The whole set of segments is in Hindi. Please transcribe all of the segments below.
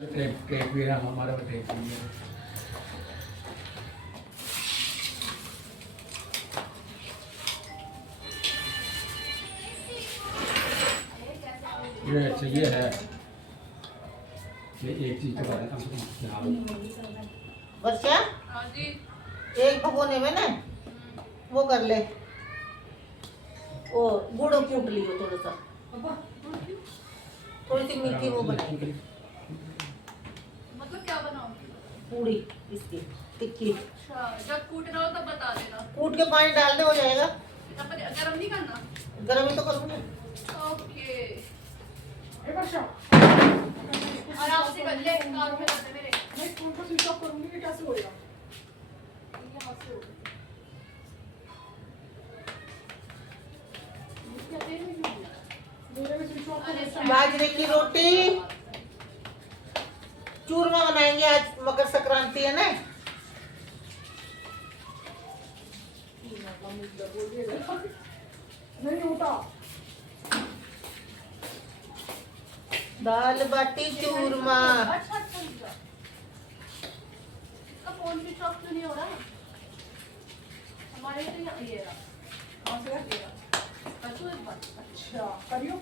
टेप भी है हमारा टेप भी है। ये अच्छा ये है, ये एक चीज तो है कम से कम। बच्चा एक भगोने में ना वो कर ले, वो गुड़ कूट लियो थोड़ा सा, थोड़ी सी मीठी वो बनाएंगे। मतलब क्या बनाओ? पूड़ी इसकी टिक्की। अच्छा, जब कूट रहा हो तब बता देना। कूट के पानी डाल दे, हो जाएगा। तब गरम नहीं करना। गरम ही तो करूँगी। ओके। आराम से कर ले, काम में करते मेरे। मैं फोन को स्विच ऑफ करूंगी कि कैसे होएगा? यहाँ से हो। मेरे में स्विच ऑफ कर। बाजरे की रोटी चूरमा बनाएंगे आज, मकर संक्रांति है ना। नहीं होता। दाल बाटी चूरमा। अच्छा अच्छा अच्छा। इसका फोन स्विच ऑफ क्यों नहीं हो रहा? हमारे तो ये रहा। कहाँ से है? बच्चों एक बात। अच्छा करियो।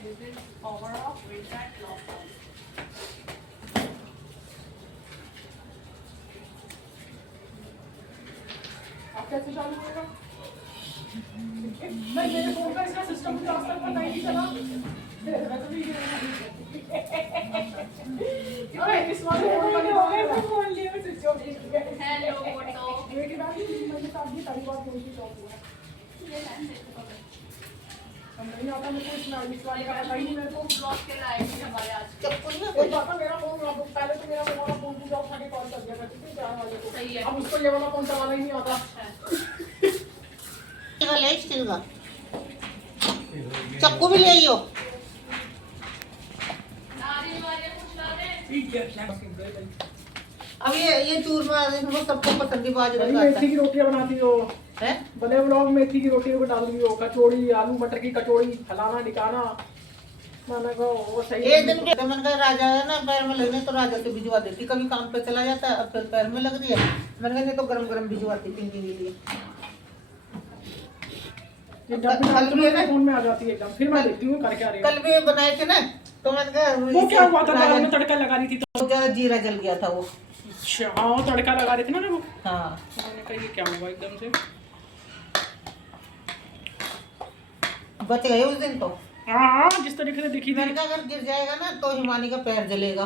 This is power of Windrat lockdown. अब कैसे चालू होगा? नहीं मेरे फोन का इसका सिस्टम मुझे आज तक पता ही नहीं चला। इस वाले फोन का नहीं होगा, फोन लिए मैं स्विच ऑफ किया। Hello मोटो। मेरी बात मेरे साथ भी सारी बात फोन स्विच ऑफ हुआ। ये है देखो पकड़। हम नहीं आता मेरे को इस वाले का पता ही नहीं मेरे को। ब्लॉक के लाइट है हमारे आज। चप्पू नहीं कोई है? बात मेरा फोन पहले तो मेरा वाला फोन पूजा उठा के कॉल कर दिया करती थी चार वाले को। सही है। अब उसको ये वाला फोन चलाना ही नहीं आता। अच्छा। ले स्टील का चक्कू भी ले आइयो। नारियल वाले कुछ ला दे। ठीक है। अब ये चूरमा इनको सबको पसंद है, बाजरे अभी का मेथी आटा की रोटियां बनाती हो है। बड़े ब्लॉग मेथी की रोटियों को डाल दी हो, कचौड़ी आलू मटर की कचौड़ी फलाना ढिकाना। मैंने कहा वो सही एक दिन के मन का राजा है ना, पैर में लगने तो राजा से भिजवा देती, कभी काम पे चला जाता है, अब फिर पैर में लग रही है, मैंने कहा नहीं तो गरम गरम भिजवाती तीन दिन के लिए। ये जब भी डालती हूँ फोन में आ जाती है एकदम। फिर मैं देखती हूँ कर क्या रही है। कल भी बनाए थे ना, तो मैंने कहा वो क्या हुआ था दाल में तड़का लगा रही थी तो। ज्यादा जीरा जल गया था वो। अच्छा हाँ तड़का लगा रहे थे ना वो। हाँ मैंने कहा ये क्या हुआ एकदम से। बच गए उस दिन तो। हाँ जिस तरीके से दिखी थी। मैंने कहा अगर गिर जाएगा ना तो हिमानी का पैर जलेगा,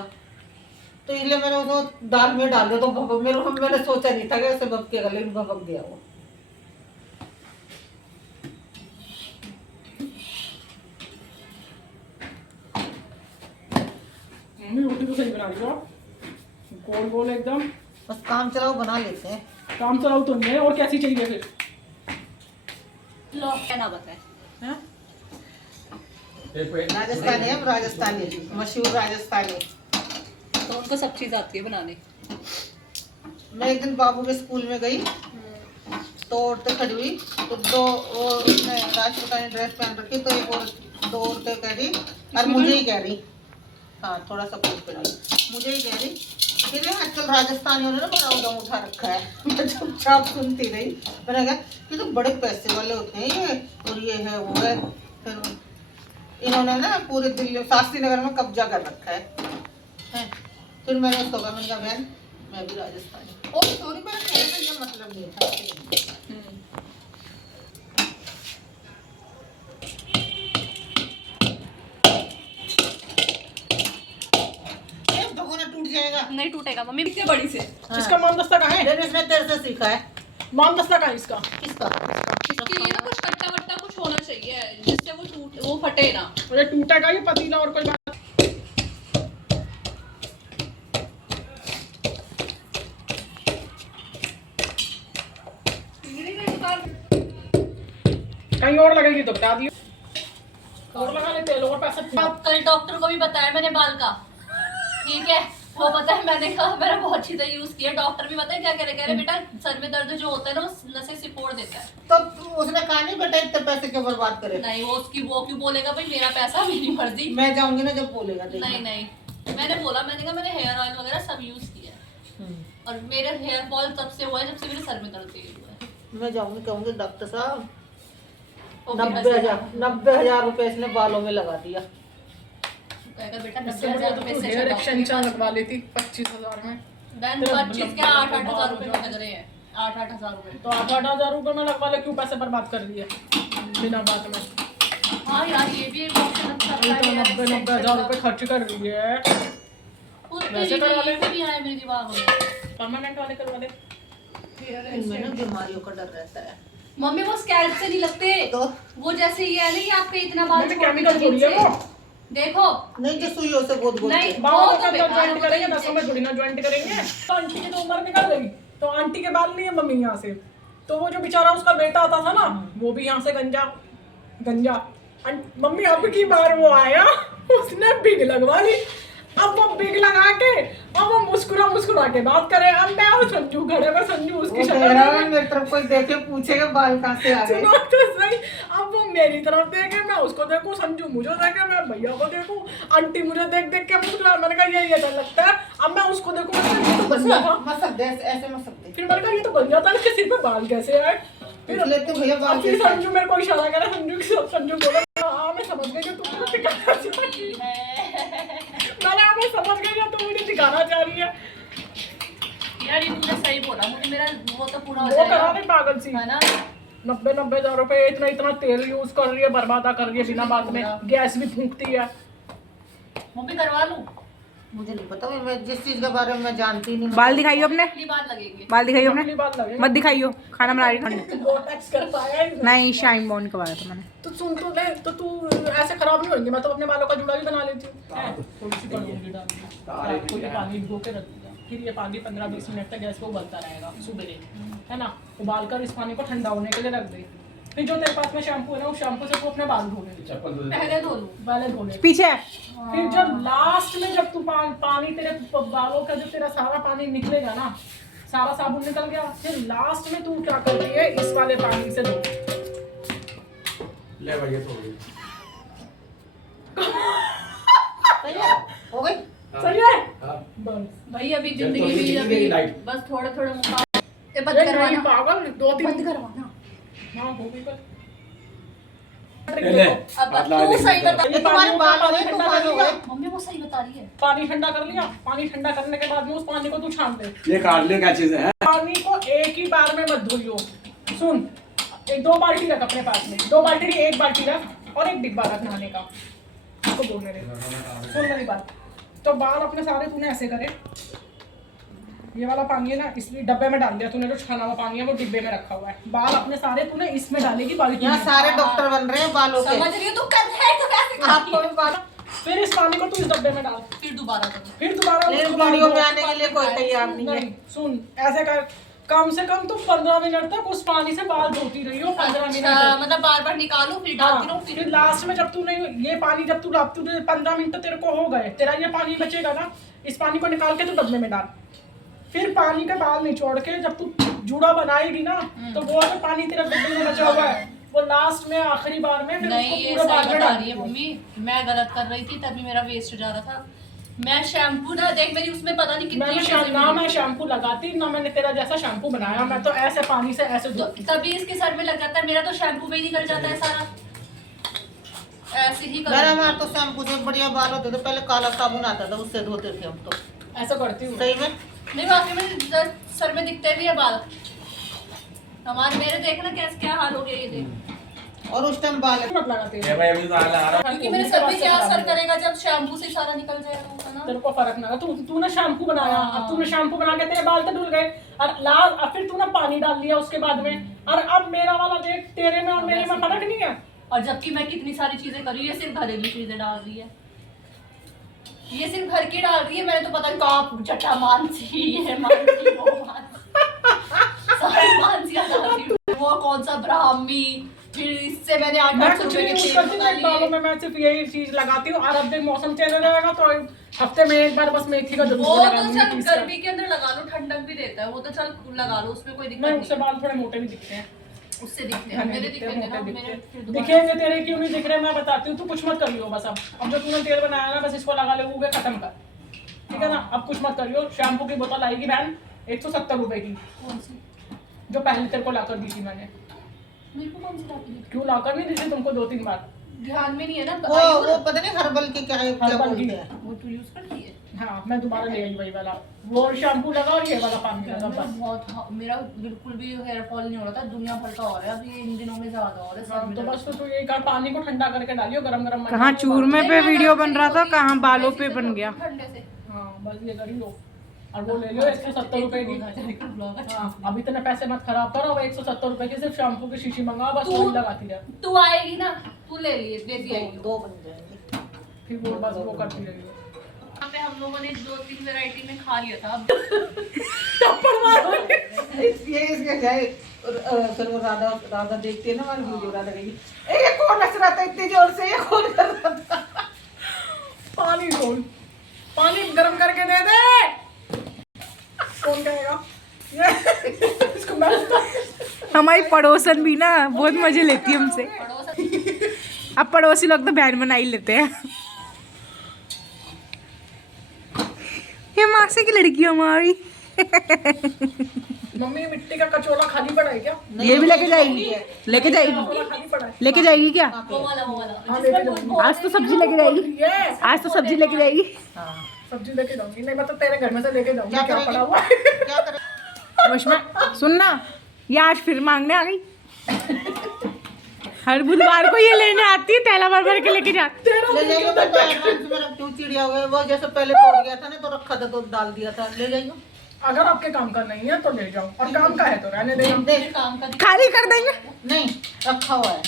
तो इसलिए मैंने उसको दाल में डाल दिया, तो भपक मैंने सोचा नहीं था कि ऐसे भपकेगा, लेकिन भपक गया वो। मम्मी रोटी तो सही बना रही हो आप, गोल गोल एकदम। बस काम चलाओ बना लेते हैं। काम चलाओ तो नहीं है, और कैसी चाहिए फिर? लॉक क्या ना बताए। हैं? राजस्थानी है, राजस्थानी मशहूर राजस्थानी। तो उनको सब चीज आती है बनाने। मैं एक दिन बाबू के स्कूल में गई तो औरतें खड़ी हुई, तो दो वो उसने राजपूतानी ड्रेस पहन रखी, तो एक और दो औरतें कह रही और मुझे ही कह रही, हाँ थोड़ा सा पूछ कर मुझे ही कह रही फिर आजकल राजस्थानियों ने ना बड़ा उदम उठा रखा है। मैं चुपचाप सुनती रही, मैंने कहा कि तो बड़े पैसे वाले होते हैं ये, और ये है वो है। फिर इन्होंने ना पूरे दिल्ली शास्त्री नगर में कब्जा कर रखा है। फिर मैंने उसको कहा, मैंने कहा बहन मैं भी राजस्थानी। ओ सॉरी मेरा कहने का ये मतलब नहीं था। भगोना टूट जाएगा। नहीं टूटेगा मम्मी, कितनी बड़ी से। हाँ। इसका मानदस्ता कहाँ है? मैंने इसने तेरे से सीखा है। मानदस्ता कहाँ है इसका? किसका? इसके लिए ना कुछ कट्टा वट्टा कुछ होना चाहिए जिससे वो फटे ना। मुझे टूटेगा ये पतीला और कोई बात। कहीं और लगेगी तो बता दियो, और लगा लेते हैं लोग पैसे। कल डॉक्टर को भी बताया मैंने बाल का, ठीक है। वो पता है मैंने कहा मैंने बहुत चीजें यूज किया, डॉक्टर भी पता है क्या कह रहे बेटा सर में दर्द जो होता है ना वो नसें सिकोड़ देता है। तो उसने कहा नहीं बेटा इतने पैसे क्यों बर्बाद करे। नहीं वो उसकी वो क्यों बोलेगा भाई मेरा पैसा मेरी मर्जी। मैं जाऊंगी ना जब बोलेगा। नहीं नहीं मैंने बोला, मैंने कहा मैंने हेयर ऑयल वगैरह सब यूज किया है और मेरे हेयर फॉल तब से हुआ है जब से मेरे सर में दर्द तेज हुआ है। मैं जाऊंगी कहूंगी डॉक्टर साहब वो भी 90,000 रुपए इसने बालों में लगा दिया। कहेगा बेटा इससे 90,000 रुपए से हेयर एक्सटेंशन लगवा लेती 25,000 में। बहन 25 के 8,000 रुपए में लग रहे हैं, 8,000 रुपए। तो 8,000 रुपए में लगवा ले, क्यों पैसे बर्बाद कर दिए बिना बात में। हाँ यार ये भी एक ऑप्शन अच्छा तो है यार, 90,000 रुपए खर्च कर रही है। वैसे करवा ले। भी आए मेरे दिमाग में परमानेंट वाले करवा ले। इनमें ना बीमारियों का डर रहता है। मम्मी वो स्कैल्प से नहीं लगते तो वो जैसे ये है ना कि आपके इतना बाल मैंने छोटे केमिकल नीचे। थोड़ी है वो। देखो नहीं कि सुइयों से गोद गोद नहीं, के। बालों वो का तो तो बेकार ज्वाइंट करेंगे, नसों में थोड़ी ना ज्वाइंट करेंगे। तो आंटी की तो उम्र निकल गई, तो आंटी के बाल नहीं है मम्मी यहाँ से। तो वो जो बेचारा उसका बेटा आता था ना, वो भी यहाँ से गंजा मम्मी अब की बार वो आया, उसने बिग लगवा ली। अब वो बिग लगा के अब वो मुस्कुरा के बात करे। अब मैं और संजू खड़े में, संजू उसकी शक्ल में मेरी तरफ कोई देखे पूछेगा बाल कहाँ से आ गए। सुनो तो सही। अब वो मेरी तरफ देखे, मैं उसको देखूं, संजू मुझे देखे, मैं भैया को देखूं, आंटी मुझे देख के मुस्कुरा। मैंने कहा ये डर लगता है। अब मैं उसको देखूं, ये तो गंजा था। मत सकते ऐसे मत सकते। फिर मैंने कहा ये तो गंजा था, इसके सिर पे बाल कैसे आए। फिर लेते भैया बाल फिर कैसे आए? संजू मेरे को इशारा करा, संजू बोला हाँ मैं समझ गई कि तुम मुझे दिखाना चाह रही है। मैं समझ गई कि तुम मुझे दिखाना चाह रही है। यार ये तूने सही बोला, मुझे मेरा वो तो पूरा हो वो करा जाएगा नहीं पागल सी। है ना। 90,000 रुपए इतना तेल यूज कर रही है, बर्बादा कर रही है बिना बात में। गैस भी फूंकती है। मम्मी करवा लूं? मुझे नहीं पता, मैं जिस चीज के बारे में मैं जानती नहीं। बाल दिखाइयो अपने, पहली बार लगेंगे। बाल दिखाइयो अपने, अपनी बात लगे मत दिखाइयो, खाना बना रही हूँ। बोटैक्स कर पाया ही नहीं शाइन बॉन्ड करवाया था मैंने। तो सुन तो ले, तो तू ऐसे खराब नहीं होंगे। मैं तो अपने बालों का जुड़ा भी बना लेती हूँ। थोड़ी सी कलौंजी डाल दी, रात को ये पानी भिगो के रख दिया, फिर ये पानी 15-20 मिनट तक गैस पे उबलता रहेगा सुबह, है ना। उबाल कर इस पानी को ठंडा होने के लिए रख दे। फिर जो तेरे पास में शैम्पू है ना, उस शैम्पू से तू अपने बाल धो ले। पहले धो लूं? पहले धो ले। पीछे है। फिर जब लास्ट में जब तू पानी तेरे बालों का जो तेरा सारा पानी निकलेगा ना, सारा साबुन निकल गया, फिर लास्ट में तू क्या कर रही है, इस वाले पानी से धो ले भैया तो हो गई। सही है। हाँ। बस भाई अभी जब तो जिंदगी अभी भी जिंदगी अभी लाइट। बस थोड़ा मुकाम ये बंद ये नहीं करवाना, पागल, 2-3 बंद करवाना। हाँ हो गई बस। ले अब हाथ लगा तू दे। सही बता। ये तुम्हारे बाल हो गए, तुम्हारे हो गए। मम्मी वो सही बता रही है। पानी ठंडा कर लिया, पानी ठंडा करने के बाद में उस पानी को तू छान दे। ये काट ले क्या चीज है? पानी को एक ही बार में मत धोइयो। सुन, 2 बाल्टी रख अपने पास में, 2 बाल्टी नहीं 1 बाल्टी रख और 1 डिब्बा रख नहाने का। इसको बोलने दे, सुन मेरी बात। तो बाल अपने सारे तूने ऐसे करे, ये वाला पानी है ना इसलिए डब्बे में डाल दिया तूने, जो छाना हुआ पानी है वो डिब्बे में रखा हुआ है। बाल अपने सारे तूने इसमें डालेगी बाल्टी यहाँ में। सारे डॉक्टर बन रहे हैं बालों के। समझ रही हो तू कर है तो कैसे आपको भी बाल फिर इस पानी को तू इस डब्बे में डाल, फिर दोबारा कर। फिर दोबारा लेकिन उसको वीडियो डाल में दो। आने के लिए कोई तैयार नहीं है। नहीं सुन, ऐसे कर, कम से कम तू 15 मिनट तक उस पानी से बाल धोती रही हो। 15 मिनट अच्छा, तक। मतलब बार निकालूं फिर डालती रहूं हाँ, फिर फिर लास्ट में जब तूने ये पानी जब तू 15 मिनट तेरे को हो गए, तेरा ये पानी बचेगा ना, इस पानी को निकाल के तू डब्बे में डाल। फिर पानी का बाल निचोड़ के जब तू जूड़ा बनाएगी ना, तो वो जो पानी तेरा डब्बे में बचा हुआ है वो लास्ट में आखिरी बार में फिर नहीं उसको ये पूरा बाल सही में बता डाल रही है दियो। मम्मी। मैं गलत कर रही थी तभी मेरा वेस्ट जा रहा था। मैं शैम्पू ना देख मेरी उसमें पता नहीं कितनी चीजें ना मिली। मैं शैम्पू लगाती ना मैंने तेरा जैसा शैम्पू बनाया। मैं तो ऐसे पानी से ऐसे तो धोती। तभी इसके सर में लग जाता है, मेरा तो शैम्पू में ही निकल जाता है सारा। ऐसे ही मेरा कर हमारे तो शैम्पू से बढ़िया बाल होते थे, पहले काला साबुन आता था उससे धोते थे हम तो। ऐसा करती हूँ। सही में नहीं वाकई में सर में दिखते भी है बाल हमारे। मेरे देखना कैसे क्या हाल हो गया ये देख। और उस टाइम बाल मत लगाते ये भाई अभी तो आ रहा है। क्योंकि मेरे सर पे क्या असर करेगा जब शैम्पू से सारा निकल जाएगा, है ना। तेरे को फर्क ना लगा। तूने शैम्पू बनाया, अब तूने शैम्पू बना के तेरे बाल तो धुल गए और अब फिर तूने पानी डाल लिया उसके बाद में, और अब मेरा वाला देख, तेरे में और मेरे में फर्क नहीं है। और जबकि मैं कितनी सारी चीजें कर रही हूँ, ये सिर्फ घरेलू चीजें डाल रही है, ये सिर्फ घर की डाल रही है। मैंने तो पता नहीं कहाँ जटा मानसी ये मानसी वो मानसी सारी मानसियाँ डाल रही हूँ। वो कौन सा ब्राह्मी, फिर इससे मैंने 800 रुपए के तेल मंगा बालों लिए। में मैं सिर्फ यही चीज लगाती हूँ। और अब देख मौसम चेंज हो जाएगा तो हफ्ते में एक बार बस मेथी का वो जरूर तो लगा चल लूंगी। गर्मी के अंदर लगा लो, ठंडक भी देता है वो तो, चल लगा लो, उसमें कोई दिक्कत नहीं, नहीं उससे है। बाल थोड़े मोटे भी दिखते हैं। उससे दिखते हैं, मेरे दिखेंगे ना, मोटे मेरे दिखते फिर हैं। दोबारा- दिखेंगे तेरे, क्यों नहीं दिख रहे मैं बताती हूँ, तू कुछ मत करियो बस। अब जो तूने तेल बनाया ना बस इसको लगा ले, उगे खत्म कर, ठीक है ना। अब कुछ मत करियो। शैम्पू की बोतल आएगी बहन 170 रुपए की, कौन सी? जो पहले तेरे को लाकर दी थी मैंने। मेरे को कौन सी लाती है? क्यों लाकर नहीं दी थी तुमको 2-3 बार? ध्यान में नहीं है ना। वो पता नहीं हर्बल की क्या क्या हर्बल की। बोलते हैं। वो तू यूज करती है? हाँ, मैं दोबारा ले आई वही वाला, वो शैम्पू लगा और ये वाला पानी लगा बस। मेरा बिल्कुल भी हेयर फॉल नहीं हो रहा था, दुनिया भर का हो रहा है अभी इन दिनों में, ज्यादा हो रहा है सर में तो दर्द। बस तो ये कर, पानी को ठंडा करके डालियो, गरम गरम। कहाँ चूरमे पे वीडियो बन रहा था, कहाँ बालों पे बन गया। ठंडे से। हाँ बस ये कर लो, और वो ले लो 170 रुपए की। हाँ, अभी इतने पैसे मत खराब करो। 170 रुपए की सिर्फ शैम्पू की शीशी मंगाओ, बस वही लगाती रहे। तू आएगी ना, तू ले लिए, दे दिया। दो बन जाएंगे। फिर वो बस वो करती रही। यहाँ पे हम लोगों ने 2-3 वैरायटी में खा लिया था। ये इसके जाए फिर वो राधा देखती है ना हमारी वीडियो, राधा कहेगी ए ये कौन हंस रहा था इतनी जोर से, ये कौन कर रहा था। पानी खोल, पानी गरम करके दे दे। कौन कहेगा ये इसको मैं हमारी पड़ोसन भी ना बहुत मजे लेती है हमसे। पड़ोस अब पड़ोसी लोग तो बहन बना ही लेते हैं। ये मासी की लड़की हमारी। मम्मी मिट्टी का कचौड़ा खाली पड़ा है क्या? ये भी लेके जाएगी, लेके जाएगी, कचौड़ा खाली पड़ा है। लेके जाएगी क्या? वो वाला हाँ, जिसमें लेके कोई आज तो सब्जी लेके जाएगी, ये आज तो सब्जी लेके जाएगी। सब्जी लेके जाऊंगी। नहीं मतलब तेरे घर में से लेके जाऊंगी, क्या क्या करेगी? पड़ा हुआ है। क्या करे मुश्मा सुनना, ये आज फिर मांगने आ गई। हर बुधवार को ये लेने आती है, थैला भर भर के लेके जाती। ले जाइए बेटा, एडवांस में रख, क्यों चिड़िया हुए वो जैसे पहले तोड़ गया था ना तो रखा था तो डाल दिया था, ले जाइए। अगर आपके काम का नहीं है तो ले जाओ, और काम का है तो रहने दे। मेरे काम का खाली कर देंगे। नहीं रखा हुआ है।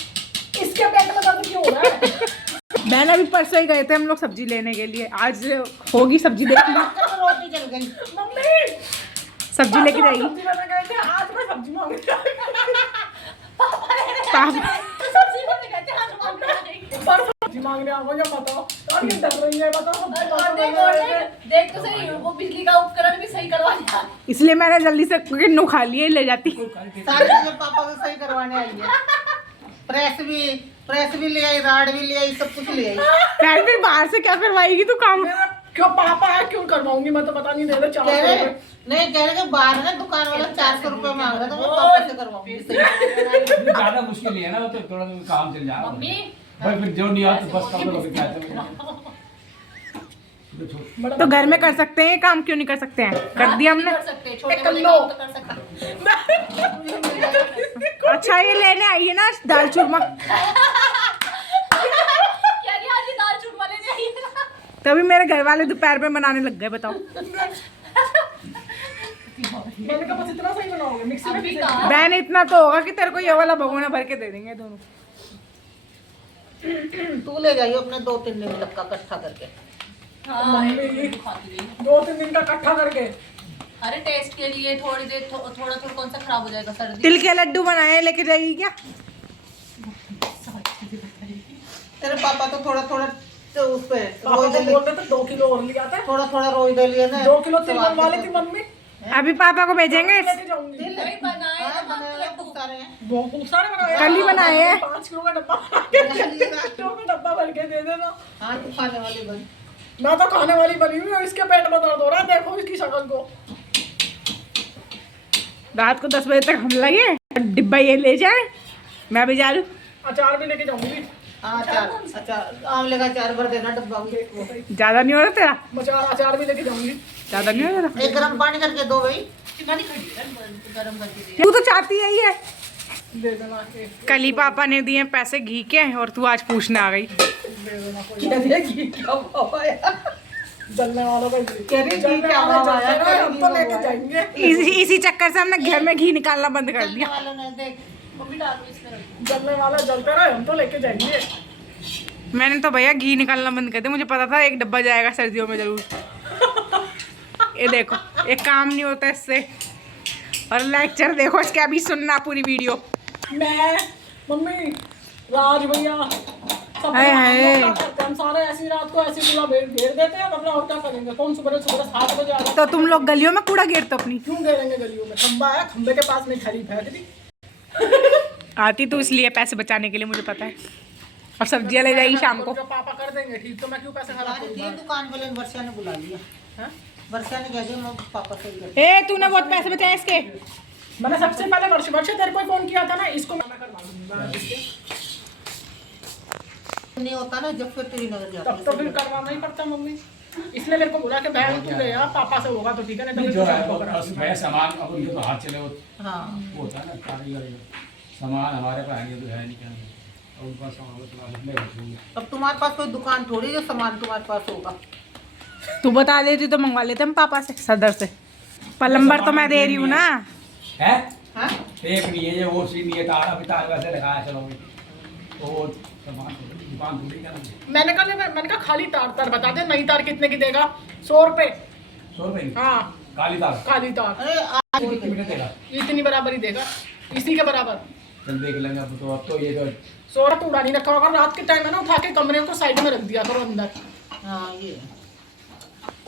इसके पेट में दर्द क्यों हो रहा है? मैंने अभी परसों ही गए थे हम लोग सब्जी लेने के लिए, आज होगी सब्जी, देख ली रोटी चल गई। मम्मी सब्जी लेके जाएगी। सब्जी लेने गए थे, आज मैं सब्जी मांग रही पापा सब्जी को कहते हैं आज मांगने आएंगे। पर सब्जी मांगने आओगे या बताओ, और ये डर रही है बताओ सब्जी और मांगने देख, आए थे। देख तो सही, वो बिजली का उपकरण भी सही करवा दिया। इसलिए मैंने जल्दी से किन्नू खा लिए, ले जाती। सारी चीजें पापा को सही करवाने आई है। प्रेस भी ले आई, राड भी ले आई, सब कुछ ले आई। फिर बाहर से क्या करवाएगी तू काम? मेरा क्यों पापा है, क्यों करवाऊंगी मैं तो पता नहीं दे रहे। कह रहे 400 नहीं, कह रहे कि बाहर ना दुकान वाला 400 रुपए मांग रहा था, मैं पापा से करवाऊंगी। ज्यादा मुश्किल नहीं है ना, वो तो थोड़ा काम चल जाएगा मम्मी भाई, फिर जो नहीं आता बस काम लोग क्या बड़ा तो घर में कर सकते हैं, काम क्यों नहीं कर सकते हैं? कर दिया हमने। कर सकते हैं, छोटे एक वाले लो। काम तो कर सकते हैं। अच्छा ये लेने आई है ना दाल चूरमा, क्या लिया आज ये दाल चूरमा लेने आई है? तभी मेरे घर वाले दोपहर में बनाने लग गए। बताओ मैंने कहा बस इतना सही बनाओगे मिक्सी में अभी पीसे? कहाँ? बहन इतना तो होगा कि तेरे को ये वाला भगोना भर के दे देंगे दोनों। तू ले जाइए अपने 2-3 दिन तक का इकट्ठा करके। हाँ, मम्मी। खाती रही है। 2-3 दिन का इकट्ठा करके। अरे टेस्ट के लिए थोड़ी देर थोड़ा थोड़ा कौन सा खराब हो जाएगा, सर्दी तिल के लड्डू बनाए, लेके जाएगी क्या? तेरे पापा तो थोड़ा थोड़ा तो उस पे पापा रोज को बोल रहे थे 2 किलो और लिया था। थोड़ा थोड़ा रोज दे लिया ना। 2 किलो तिल बनवा ली थी मम्मी। अभी पापा को भेजेंगे। लेके जाऊंगी। नहीं बनाए हाँ, ना बनाए लड्डू। खूब सारे हैं। बहुत सारे बनाए। कल ही बनाए हैं। 5 किलो का डब्बा डब्बा भर के दे देना। हाँ तू खाने वाली बन। मैं तो खाने वाली बनी हुई हूँ, इसके पेट में दर्द हो रहा है, देखो इसकी शक्ल को। रात को 10 बजे तक हम लगे, डिब्बा ये ले जाए, मैं भी जा लूँ। अचार भी लेके जाऊंगी। हाँ अचार आंवले का अचार भर देना डब्बा में। ज्यादा नहीं हो रहा तेरा? अचार भी लेके जाऊंगी। ज्यादा नहीं हो रहा? एक गर्म पानी करके दो भाई। कितना खड़ी है, गरम करके दे। तू तो चाहती है ही है। दे देना के, कल ही पापा ने दिए पैसे घी के, और तू आज पूछने आ गई। दे देना कोई। कह रही घी क्या भाव आया? जलने वालों का कह रही घी क्या भाव आया? हम तो लेके जाएंगे। इसी चक्कर से हमने घर में घी निकालना बंद कर जलने दिया। वालों ने देख मम्मी डालो इसमें रख दो। जलने वाला जलते रहे, हम तो लेके जाएंगे। मैंने तो भैया घी निकालना बंद कर दिया, मुझे पता था एक डब्बा जाएगा सर्दियों में जरूर। ये देखो, एक काम नहीं होता इससे। और लेक्चर देखो इसके, अभी सुनना पूरी वीडियो। मैं, मम्मी, राज भैया, सब हाय, हम हाय। लोग क्या करते हैं, हम सारे ऐसी रात को ऐसी पूरा घेर देते हैं अपना, और क्या करेंगे, कौन सुबह सुबह 7 बजे आ रहा है। तो तुम लोग गलियों में कूड़ा गिरते हो अपनी? क्यों घेरेंगे गलियों में, खंबा है, खंबे के पास में खड़ी फेंक दी। आती तो इसलिए पैसे बचाने के लिए, मुझे पता है। और सब्जियां ले जाएगी शाम को। जो पापा कर देंगे ठीक, तो मैं क्यों पैसे खराब ये करूंगा? दुकान वाले ने वर्षा ने बुला लिया। हैं? वर्षा ने कह दिया मैं पापा से ही करती ए तूने बहुत पैसे बचाए इसके। मैंने सबसे पहले वर्ष तेरे को फोन किया था ना, इसको मैं करवा दूंगा। नहीं होता ना जब फिर तेरी नजर जाती तब तो फिर करवाना ही पड़ता मम्मी, इसलिए मेरे को बोला कि बहन तू ले आ, पापा से होगा तो ठीक है, नहीं तो जो मैं है तुझको वो करा बस दूंगा। मैं सामान अब उनके तो हाथ चले वो हाँ होता है ना कारीगर, सामान हमारे पास है नहीं तो है नहीं क्या, और उनका सामान वो चला मैं रखूंगा। अब तुम्हारे पास कोई दुकान थोड़ी जो सामान तुम्हारे पास होगा। तू बता देती तो मंगवा लेते हम पापा से, सदर से। प्लम्बर तो मैं दे रही हूँ ना। है हाँ टेप नहीं है ये, वो सी नहीं है, तार अभी तार वैसे लगाया चलो तो वो सामान दुकान थोड़ी क्या मैंने कहा खाली तार बता दे, नई तार कितने की देगा? 100 रुपए। 100 रुपये की हाँ काली तार काली तार अरे आज भी कितने में देगा? इतनी बराबर ही देगा, इसी के बराबर। चल देख लेंगे अब तो ये तो 100 रुपये उड़ा नहीं रखा होगा, रात के टाइम है ना, उठा के कमरे को साइड में रख दिया करो अंदर। हाँ ये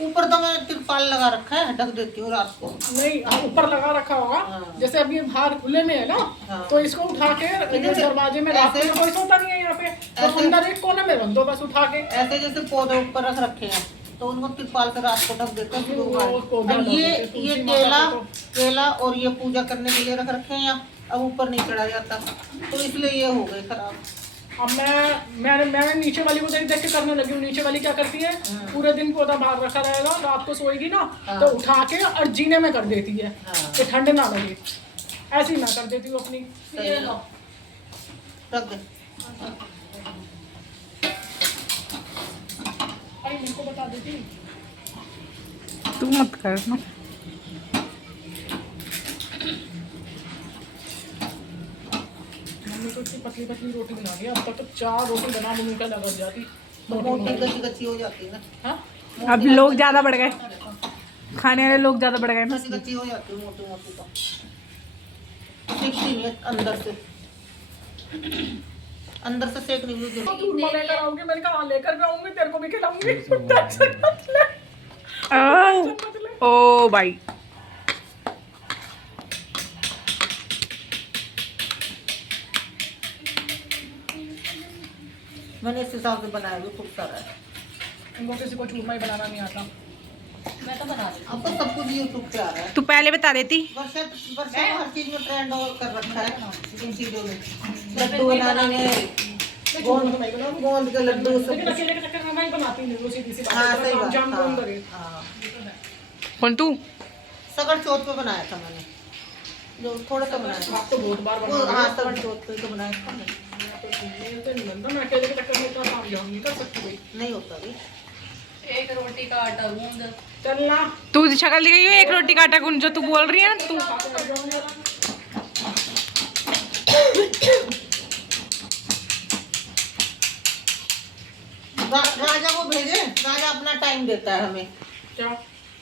ऊपर तो मैंने तिरपाल लगा रखा है, ढक देती हूँ रात को। नहीं हाँ, ऊपर लगा रखा होगा। हाँ। जैसे अभी बाहर खुले में है ना, हाँ। तो इसको उठा के ये दरवाजे में रात ऐसे- में कोई सोता नहीं है यहाँ पे, तो ऐसे- अंदर एक कोने में रख दो बस उठा के। ऐसे जैसे पौधे ऊपर रख रखे हैं तो उनको तिरपाल से रात को ढक देते हैं, फिर वो उगाड़- पौधा अब ढक ये देते हैं, तुलसी ये माता केला को केला और ये पूजा करने के लिए रख रखे हैं यहाँ, अब ऊपर नहीं चढ़ा जाता तो इसलिए ये हो गए खराब। अब मैंने नीचे वाली को देख देख के करने लगी हूँ। नीचे वाली क्या करती है, पूरे दिन पौधा बाहर रखा रहेगा, रात को सोएगी ना हाँ। तो उठा के और जीने में कर देती है हाँ। कि ठंड ना लगे। ऐसे ही मैं कर देती हूँ अपनी। सही लो रख दे। भाई मेरे को बता देती। तू मत कर ना। मम्मी तो इतनी पतली पतली रोटी बना रही है, अब तक तो 4 रोटी बना मम्मी का लग जाती। तो मोटी कच्ची कच्ची हो जाती है ना, हाँ अब लोग ज्यादा बढ़ गए, खाने वाले लोग ज्यादा बढ़ गए ना। कच्ची कच्ची हो जाती है मोटी मोटी तो सेकती नहीं है अंदर से, अंदर से सेक नहीं हुई। तो तू लेकर आओगे, मैंने कहा हाँ, लेकर भी आऊंगी, तेरे को भी खिलाऊंगी। ओ भाई मैंने इस हिसाब से बनाया भी खूब सारा है। इनको किसी को चूरमा ही बनाना नहीं आता। मैं तो बना रही अब तो सब कुछ यूट्यूब पे आ रहा है। तू पहले बता देती। वर्षा वर्षा को हर चीज में ट्रेंड कर रखा है इन चीजों में। लड्डू बनाने में गोंद के लड्डू सब लेकिन अकेले के चक्कर में मैं ही बनाती नहीं हूँ, सीधी सी बात हाँ है। सही काम बात जाम कौन करे? हाँ कौन तू? सगड़ चौथ पे बनाया था मैंने, जो थोड़ा सा बनाया था। आप तो बहुत बार वो बना हाँ सगड़ चौथ पे तो बनाया था मैंने। मैं अकेले के चक्कर में इतना काम जाम नहीं कर सकती भाई। नहीं होता भी। एक रोटी का आटा गूंद। चलना तू शक्ल दिखाई हुई है, एक रोटी का आटा गूंद जो तू बोल रही है ना तू। राजा को भेजे, राजा अपना टाइम देता है हमें, क्या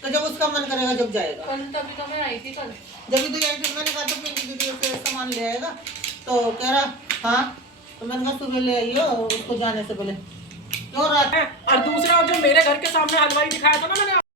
तो जब उसका मन करेगा जब जाएगा। कल तभी तो मैं आई थी कल। जब भी तो जाएगी, मैंने कहा तो पिंकी दीदी से सामान ले आएगा, तो कह रहा हाँ, तो मैंने कहा सुबह ले आइयो उसको जाने से पहले। क्यों रात और दूसरा जो मेरे घर के सामने हलवाई दिखाया था ना मैंने